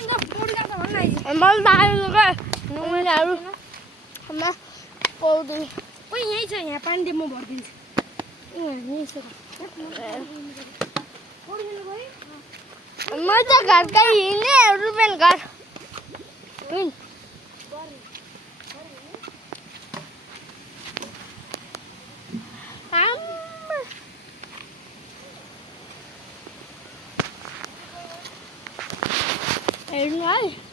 मलाई दाइनु के नुनहरू हम पौडी ओइ यही छ यहाँ पानी दे म भर्दिन्छु यही छ म त घरकै हिँड्ने रुबेन घर हिँड हेर्नु है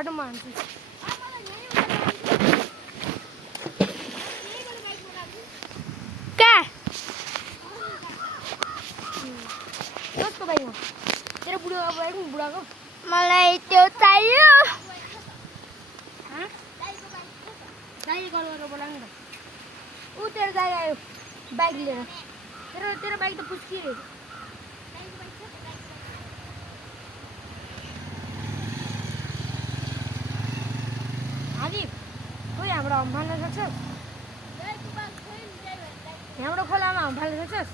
अटो मान्छु क्या कस्तो भाइ हो तेरो बुढाको भाइ बुढाको मलाई त्यो चाहियो दाइ कल गरेर बोलाउनु न ऊ तेरो दाइ आयो बाइक लिएर तेरो बाइक त पुस्कियो आदि खोइ हाम्रो हम फाल्न सक्छस् यहाँबाट खोलामा हम फाल्न सक्छस्